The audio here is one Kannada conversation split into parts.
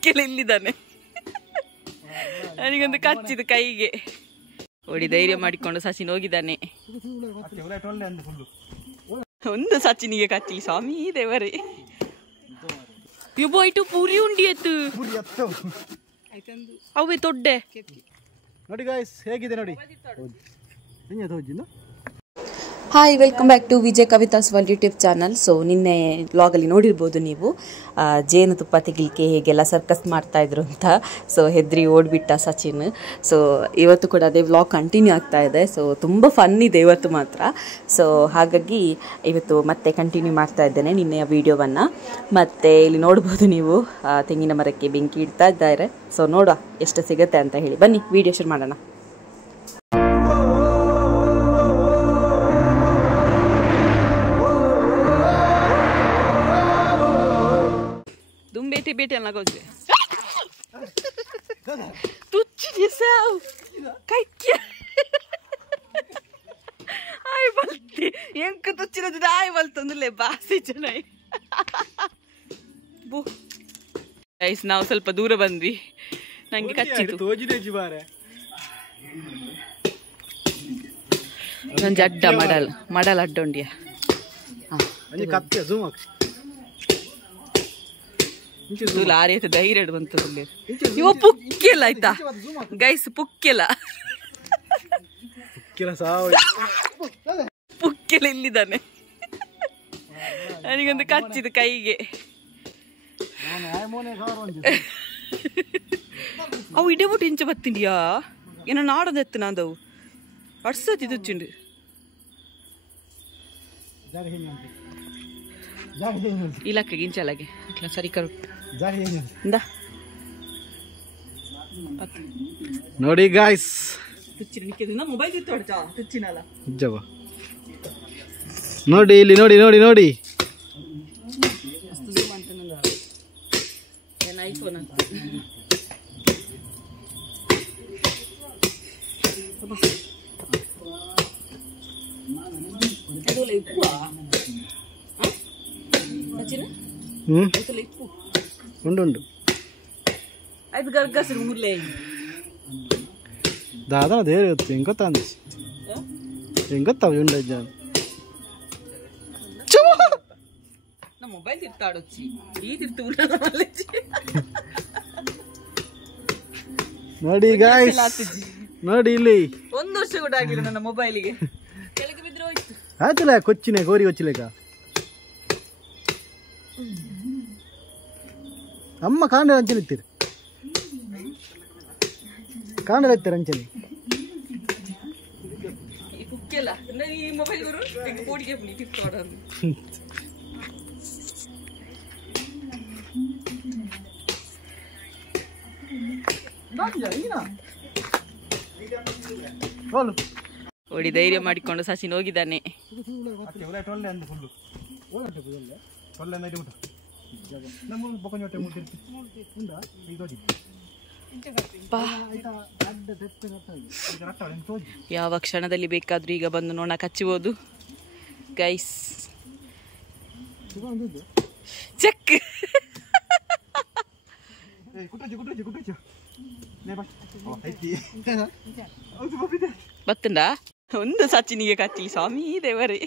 ಪುಕ್ಕೆಲ್ಲ ಇಲ್ಲಿದ್ದಾನೆ. ನನಗೊಂದು ಕಚ್ಚಿದು ಕೈಗೆ. ಓಡಿ ಧೈರ್ಯ ಮಾಡಿಕೊಂಡು ಸಚಿನ್ ಹೋಗಿದ್ದಾನೆ. ಒಂದು ಸಚಿನಿಗೆ ಕಚ್ಚಲಿ ಸ್ವಾಮಿ ದೇವರೇ. ಬೋಯ್ಟು ಪೂರಿ ಉಂಡಿ ಎತ್ತು ಅವೇ ತೊಡ್ಡೆ ನೋಡಿ ಗಾಯ್ಸ್ ಹೇಗಿದೆ ನೋಡಿ. Hi, welcome back to Vijay Kavitha's world YouTube channel. So ನಿನ್ನೆ ವ್ಲಾಗಲ್ಲಿ ನೋಡಿರ್ಬೋದು ನೀವು ಜೇನುತುಪ್ಪ ತೆಗಿಲಿಕ್ಕೆ ಹೇಗೆಲ್ಲ ಸರ್ಕಸ್ ಮಾಡ್ತಾ ಇದ್ರು ಅಂತ. ಸೊ ಹೆದ್ರಿ ಓಡ್ಬಿಟ್ಟ ಸಚಿನ್. ಸೊ ಇವತ್ತು ಕೂಡ ಅದೇ ವ್ಲಾಗ್ ಕಂಟಿನ್ಯೂ ಆಗ್ತಾ ಇದೆ. ಸೊ ತುಂಬ ಫನ್ ಇದೆ ಇವತ್ತು ಮಾತ್ರ. ಸೊ ಹಾಗಾಗಿ ಇವತ್ತು ಮತ್ತೆ ಕಂಟಿನ್ಯೂ ಮಾಡ್ತಾ ಇದ್ದೇನೆ ನಿನ್ನೆಯ ವಿಡಿಯೋವನ್ನು. ಮತ್ತು ಇಲ್ಲಿ ನೋಡ್ಬೋದು ನೀವು ತೆಂಗಿನ ಮರಕ್ಕೆ ಬೆಂಕಿ ಇಡ್ತಾ ಇದ್ದಾರೆ. ಸೊ ನೋಡುವ ಎಷ್ಟು ಸಿಗುತ್ತೆ ಅಂತ ಹೇಳಿ. ಬನ್ನಿ ವಿಡಿಯೋ ಶುರು ಮಾಡೋಣ. ಬೇಟೆ ಬೇಟೆ ಅಲ್ಲ ಗೋಜೆ ತುಚ್ಚಿ ಸಾವು ಕೈಕ್ಯ ಆಯ್ ಬಲ್ತಿ ಎಂಕ ತುಚ್ಚಿನದು ಆಯ್ ಬಲ್ತಂದ್ರೆ ಬಾಸಿ ಜನ. ಗೈಸ್ ನಾವು ಸ್ವಲ್ಪ ದೂರ ಬಂದ್ವಿ, ನಂಗೆ ಕಚ್ಚಿತು. ನಂಜಿ ಅಡ್ಡ ಮಡಲ್ ಅಡ್ಡೊಂಡಿಯ ಲಾರಿ ಆಯ್ತು ಧೈರ್ಯ ಬಂತದಲ್ಲಿ. ಇವ ಪುಕ್ಕೆಲ್ಲ ಆಯ್ತಾ ಗೈಸ್, ಪುಕ್ಕೆಲ್ಲ ಪುಕ್ಕೆಲ್ಲ ಇಲ್ಲಿದ್ದಾನೆ. ನನಗೊಂದು ಕಚ್ಚಿದು ಕೈಗೆ. ಅವು ಇಡಬಿಟ್ಟು ಇಂಚ ಬತ್ತಿಂಡಿಯಾ ಏನೋ ನಾಡದೆತ್ತು ನಾದವು ವರ್ಷತಿ ತುಚ್ಚುಂಡು. ಇಲಕ್ಕೆ ಗಿಂಚಲಗೆ ಸರಿ ಕರು ನೋಡಿ ಗಾಯ್ಸ್. ಮೊಬೈಲ್ ತುಚ್ಚಿನಲ್ಲ ನೋಡಿ ಇಲ್ಲಿ ನೋಡಿ ನೋಡಿ ನೋಡಿ ಐಫೋನ್ ಅಂತ ಉಂಡು ಆಯ್ತು ಗರ್ಗಸರು ಮುರ್ಲೆ ದಾದಾ ದೇರ್ ಹೆಂಗ್ ಗೊತ್ತಾ ಹೆಂಗ್ ಗೊತ್ತಾವ ಉಂಡ ನಮ್ಮ ಮೊಬೈಲ್ ತಿರ್ತಾಡೊಚ್ಚಿ ಈ ತಿರ್ತು ನೋಡಿ ಗಾಯ್ಸ್, ನೋಡಿ ಇಲ್ಲಿ 1 ವರ್ಷ ಕೂಡ ಆಗಿಲ್ಲ ನನ್ನ ಮೊಬೈಲಿಗೆ. ಕೆಳಗೆ ಬಿದ್ರೆ ಹೋಯ್ತು ಆಯ್ತಲ್ಲ ಕೊಚ್ಚಿನ ಗೋರಿ ಕೊಚ್ಚಿಲೇಕ ಅಮ್ಮ ಕಾಂಡ ಅಂಚಲಿ ಇತ್ತೀರಿ ಕಾಂಡ ಇತ್ತಾರೆ ಅಂಚಲಿ ಕುಕ್ಕೆಲ್ಲ ಈ ಮೊಬೈಲ್ ಗುರು ಪೋಡಿಗೆ ತಿರ್ತಾಡೋದು. ಓಡಿ ಧೈರ್ಯ ಮಾಡಿಕೊಂಡು ಸಚಿನ್ ಹೋಗಿದ್ದಾನೆ. ಯಾವ ಕ್ಷಣದಲ್ಲಿ ಬೇಕಾದ್ರೂ ಈಗ ಬಂದು ನೋಣ ಕಚ್ಚಬಹುದು ಗೈಸ್. ಚೆಕ್ ಬತ್ತಂಡ ಒಂದು ಸಚಿನಿಗೆ ಕಚ್ಚಲಿ ಸ್ವಾಮಿ ದೇವರೇ.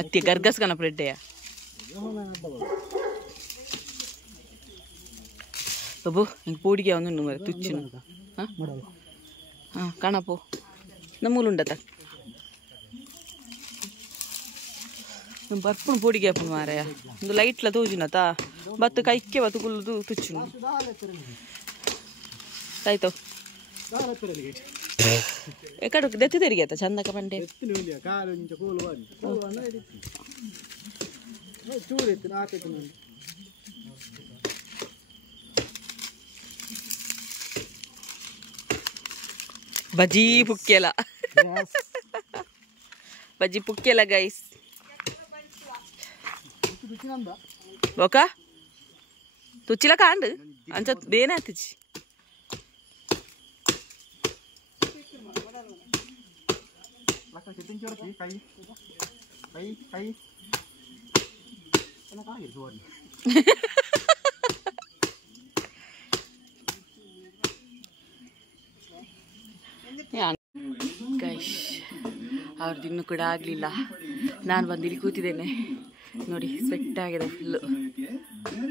ಅತ್ತಿ ಗರ್ಗಸ್ ಕನಪಡ್ಡೆಯ ಬಾಬು ಹಿಂಗೆ ಪೂಡಿಗೆ ಅವನು ಮರ ತುಚ್ಚಿನ ಹಾಂ ಕಾಣಪ್ಪು ನಮ್ಮೂಲುಂಡತ ಬರ್ಪುಣ್ ಪೂಡಿಗೆ ಅಪ್ಪ ಮಾರಾಯ ಒಂದು ಲೈಟ್ಲ ತೋಜಿನತ ಬತ್ತು ಕೈಕ್ಕೆ ಬತ್ತು ಕುಲ್ಲುದು ತುಚ್ಚು ಆಯ್ತು. ಎಕಡೆ ದೆತ್ತಿ ತೆರಿಗೆತ ಚಂದಕ ಪಂಡೆ ಬಜ್ಜಿ ಪುಕ್ಕೆಲ ಬಜ್ಜಿ ಪುಕ್ಕೆಲ ಗೈಸ್. ಬೊಕ ತುಚ್ಚಿಲ ಕಾಂಡು ಅಂಚ ಬೇನೆ ಆತಿಜಿ ಗೈಶ್ ಅವ್ರದ್ದು ಇನ್ನೂ ಕೂಡ ಆಗಲಿಲ್ಲ. ನಾನು ಬಂದು ಇಲ್ಲಿ ಕೂತಿದ್ದೇನೆ ನೋಡಿ, ಸ್ವೆಟ್ ಆಗಿದೆ ಫುಲ್ಲು.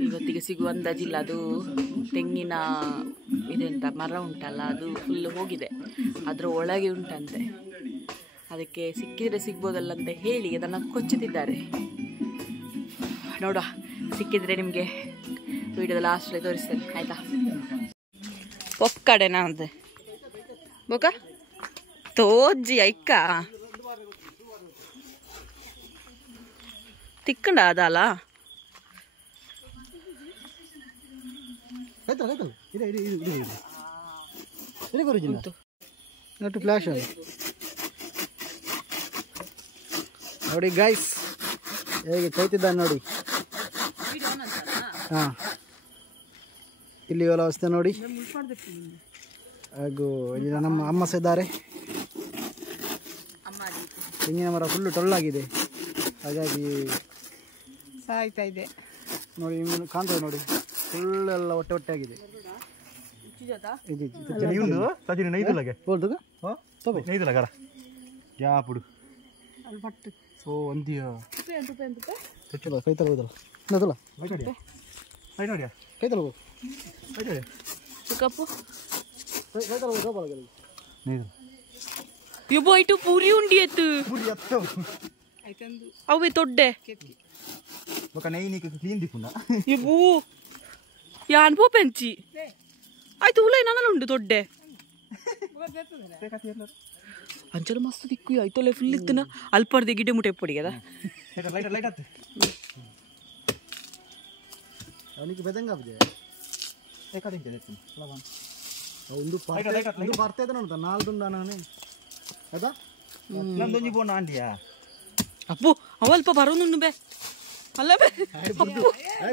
ಇವತ್ತಿಗೆ ಸಿಗುವ ಅಂದಾಜಿಲ್ಲ. ಅದು ತೆಂಗಿನ ಇದೆಂತ ಮರ ಉಂಟಲ್ಲ, ಅದು ಫುಲ್ಲು ಹೋಗಿದೆ, ಅದರ ಒಳಗೆ ಉಂಟಂತೆ. ಅದಕ್ಕೆ ಸಿಕ್ಕಿದರೆ ಸಿಗ್ಬೋದಲ್ಲ ಅಂತ ಹೇಳಿ ಅದನ್ನು ಕೊಚ್ಚುತ್ತಿದ್ದಾರೆ. ನೋಡುವ, ಸಿಕ್ಕಿದರೆ ನಿಮಗೆ ವಿಡಿಯೋದ ಲಾಸ್ಟಲ್ಲಿ ತೋರಿಸ್ತೇನೆ ಆಯಿತಾ. ಒಕ್ಕಡೆ ನಾವಂತೆ ಬೋಕ ತೋಜ್ಜಿ ಐಕ್ಕ ತಿಕ್ಕಂಡ ಅದಲ್ಲ ಫ್ಲಾಶ್ ನೋಡಿ ಗೈಸ್, ಹೇಗೆ ಕೈತಿದ್ದಾನೆ ನೋಡಿ. ಹಾಂ, ಇಲ್ಲಿ ವ್ಯವಸ್ಥೆ ನೋಡಿ. ಹಾಗೂ ಇಲ್ಲಿ ನಮ್ಮ ಅಮ್ಮ ಸಹ ಇದ್ದಾರೆ. ತೆಂಗಿನ ಮರ ಫುಲ್ಲು ಟೊಳ್ಳಾಗಿದೆ, ಹಾಗಾಗಿ ಸಾಯ್ತಾ ಇದೆ ನೋಡಿ. ನಿಮ್ಗೆ ಕಾಣ್ತದೆ ನೋಡಿ, ಫುಲ್ಲೆಲ್ಲ ಹೊಟ್ಟೆ ಆಗಿದೆ. ಕೈ ತಗೋದಲ್ಲ ಕೈ ತಗೋ ಇಟ್ಟು ಪೂರಿ ಉಂಡಿ ಎತ್ತು ಅವೇ ತೊಡ್ಡೆ ಇವು ಯಾನ್ ಪೋ ಪೆಂಚಿ ಆಯ್ತು ಹುಲ ನಂಗಲ್ಲ ಉಂಡು ತೊಡ್ಡೆ ಅಂಚಲು ಮಸ್ತ್ ದಿಕ್ಕು ಆಯ್ತಲ್ಲ ಫುಲ್ ಇತ್ತನ ಅಲ್ಪರ್ದೆ ಗಿಡ ಮುಟ್ಟೆ ಪೊಡಿಗದ ಅವನಿಗೆ ಬೆದಂಗ ಒಂದು ಬರ್ತಾ ಇದೆ ನೋಡ್ತಾ ನಾಲ್ದುಂಡ ನಾನೇ ಅದಾ ನಂದೊಂಜಿ ಬೋನ ಆಂಟಿಯಾ ಅಪ್ಪು ಅವಲ್ಪ ಬರೋನು ಬೇ ಅಲ್ಲ ಬೇ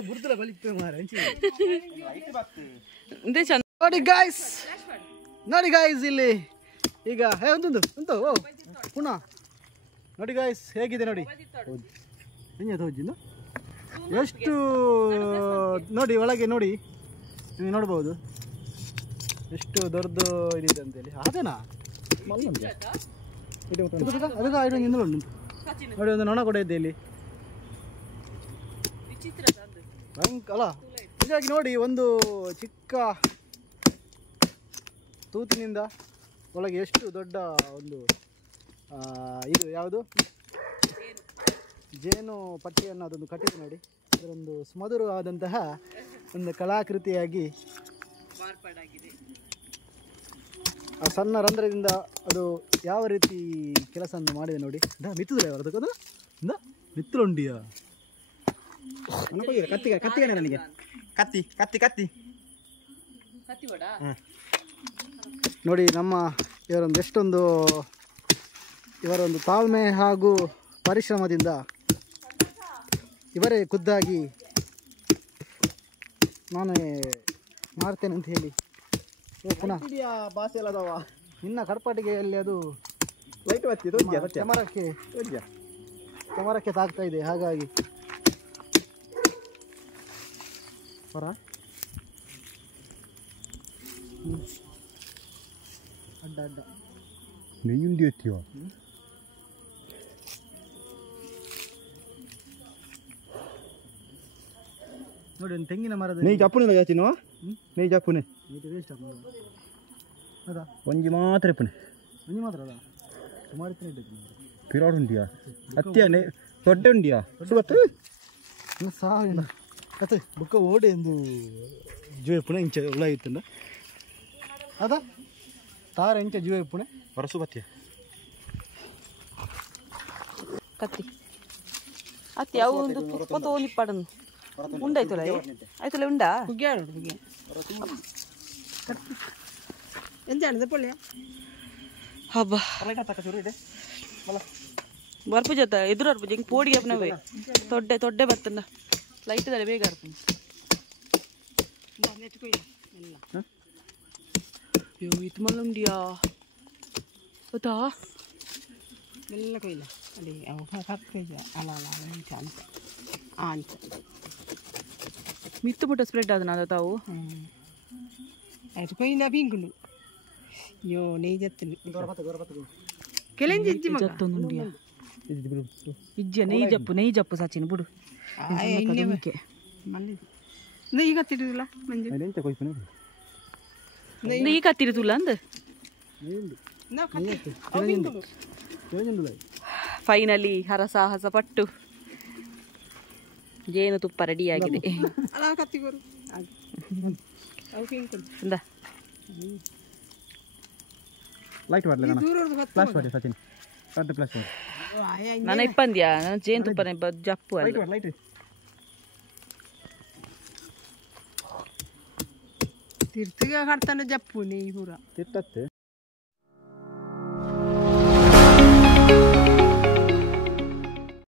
ಬುರ್ದಲ ಬಲಿಕ್ಕೆ ಮಾರ ನೋಡಿ ಗಾಯ್ಸ್ ಇಲ್ಲಿ ಈಗ ಒಂದೊಂದು ಉಂಟು ಓ ಪುನಃ ನೋಡಿ ಗಾಯ್ಸ್ ಹೇಗಿದೆ ನೋಡಿ. ಹೌದು ಎಷ್ಟು ನೋಡಿ, ಒಳಗೆ ನೋಡಿ, ನೀವು ನೋಡ್ಬೋದು ಎಷ್ಟು ದೊಡ್ಡ ಇದಿದೆ ಅಂತೇಳಿ. ಅದೇನಾ ಅದಕ್ಕೆ ನೋಡಿ, ಒಂದು ನೊಣ ಕೂಡ ಇದೆ ಇಲ್ಲಿ ಅಲ್ಲ. ಹೀಗಾಗಿ ನೋಡಿ, ಒಂದು ಚಿಕ್ಕ ತೂತಿನಿಂದ ಒಳಗೆ ಎಷ್ಟು ದೊಡ್ಡ ಒಂದು ಇದು ಯಾವುದು ಜೇನು ಪಟ್ಟಿಯನ್ನು ಅದೊಂದು ಕಟ್ಟಿದೆ ನೋಡಿ. ಅದರೊಂದು ಸುಮಧುರವಾದಂತಹ ಒಂದು ಕಲಾಕೃತಿಯಾಗಿ ಆ ಸಣ್ಣ ರಂಧ್ರದಿಂದ ಅದು ಯಾವ ರೀತಿ ಕೆಲಸವನ್ನು ಮಾಡಿದೆ ನೋಡಿ. ಮಿತ್ತುದ್ರೆ ಅವರದಕ್ಕದು ಮಿತ್ತುಂಡಿಯ ಕತ್ತಿಗೆ ನನಗೆ ಕತ್ತಿ ಕತ್ತಿ ಕತ್ತಿ ನೋಡಿ. ನಮ್ಮ ಇವರೊಂದು ತಾಳ್ಮೆ ಹಾಗೂ ಪರಿಶ್ರಮದಿಂದ ಇವರೇ ಖುದ್ದಾಗಿ ನಾನು ಮಾಡ್ತೇನೆ ಅಂತ ಹೇಳಿ ಪುನಃ ಭಾಷೆ ಎಲ್ಲದವ ನಿನ್ನ ಕಡಪಾಟಿಗೆಯಲ್ಲಿ ಅದು ಲೈಟ್ ಕ್ಯಾಮರಕ್ಕೆ ತಾಗ್ತಾ ಇದೆ. ಹಾಗಾಗಿ ಹೊರ ಅಡ್ಡ ಅಡ್ಡ ನೆಯ್ಯುಂಡಿ ಎತ್ತಿವ ನೋಡಿ, ಒಂದು ತೆಂಗಿನ ಮರದ ನೆಯ್ ಜಾಪುನೆ ಜಾತಿನೋ ನೆಯ್ ಜಾಪುನೆ ವೇಸ್ಟ್ ಅದಾ ಒಂಜಿ ಮಾತ್ರ ಇಪ್ಪನೆ ಒಂಜಿ ಮಾತ್ರ ಅದ ಸುಮಾರು ಪಿರಾಡ್ ಉಂಡಿಯಾ ಅತ್ಯ ದೊಡ್ಡ ಉಂಡಿಯಾ ಸಾವಿರ ಅತ್ತೆ ಬುಕ್ಕ ಓಡಿ ಒಂದು ಜೀವ ಪುಣೆ ಇಂಚ ಉಳ ಇತ್ತಂದ ಅದ ತಾರ ಇಂಚ ಜೀವ ಪುಣೆ ಹೊರಸು ಬತ್ತಿಯ ಕತ್ತಿ ಅತ್ತಿ ಯಾವ ಒಂದು ಪುಪ್ಪತ್ತು ಓಲಿಪ್ಪಾಡನು ಉಂಡಾಯ್ತಲ್ಲ ಆಯ್ತಲ್ಲ ಉಂಡಾ ಹುಗ್ಗ್ಯಾಡು ಹುಗ್ಗಿ ಎಂತ ಪೊಳ್ಳೆ ಹಬ್ಬ ಬರ್ಪು ಜೊತೆ ಎದುರು ಅರ್ಪು ಹೆಂಗೆ ಪೋಡಿಗೆ ಅಪ್ಪನವೇ ತೊಡ್ಡೆ ಬರ್ತನ ಲೈಟ್ ಇದ್ದಾರೆ ಬೇಗ ಅರ್ಪು ಇದು ಮಲ್ಲ ಉಂಡಿಯಾ ಗೊತ್ತಾ ಮೆಲ್ಲ ಕೊಯ್ಲ ಅಲ್ಲಿ ಅವು ಕತ್ತೈಜ ಅಲ್ಲ ಅಲ್ಲ ಅಂಚ ಅಂತ ಅಂಚ ಮಿತ್ತು ಮುಟ್ಟ ಸ್ಪ್ರೆಡ್ ಆದ ನಾದ ತಾವು ಅದು ಕೊಯ್ನ ಪಿಂಕುಂಡು ಅಯ್ಯೋ ನೆಯ್ ಜತ್ತನು ಕೆಲೆಂಜಿ ಇಜ್ಜಿ ಮಗ ಜತ್ತೊಂದುಂಡಿಯ ಇಜ್ಜಿಯ ನೆಯ್ ಜಪ್ಪು ಸಚಿನ್ ಬಿಡು ಈಗ ತಿರುದಿಲ್ಲ ಮಂಜು ಎಂತ ಕೊಯ್ಪುನೆ ಈಗ ಹತ್ತಿರದುಲ್ಲ ಅಂದ ಫೈನಲಿ ಹರಸಾಹಸ ಪಟ್ಟು ಜೇನುತುಪ್ಪ ರೆಡಿಯಾಗಿದೆ ಅಲ್ಲ ಕತ್ತಿಗೋರು ಅವು ಪಿಂಕುಂಡು ಇಂದ ಲೈಟ್ ಮಾಡಲ ದೂರದ್ದು ಫ್ಲಾಶ್ ಮಾಡಿ ಸಚಿನ್ ಕರೆಂಟ್ ಫ್ಲಾಶ್ ಮಾಡಿ ನಾನು ಇಪ್ಪಂದ್ಯಾ ನಾನು ಜೇನುತುಪ್ಪನೇ ಜಪ್ಪು ಲೈಟ್ ಅಲ್ಲ ಮಾಡಿ ಲೈಟ್ ತಿರ್ತಿಗೆ ಕಡ್ತಾನೆ ಜಪ್ಪು ನೀ ಪೂರ ತಿರ್ತತ್ತೆ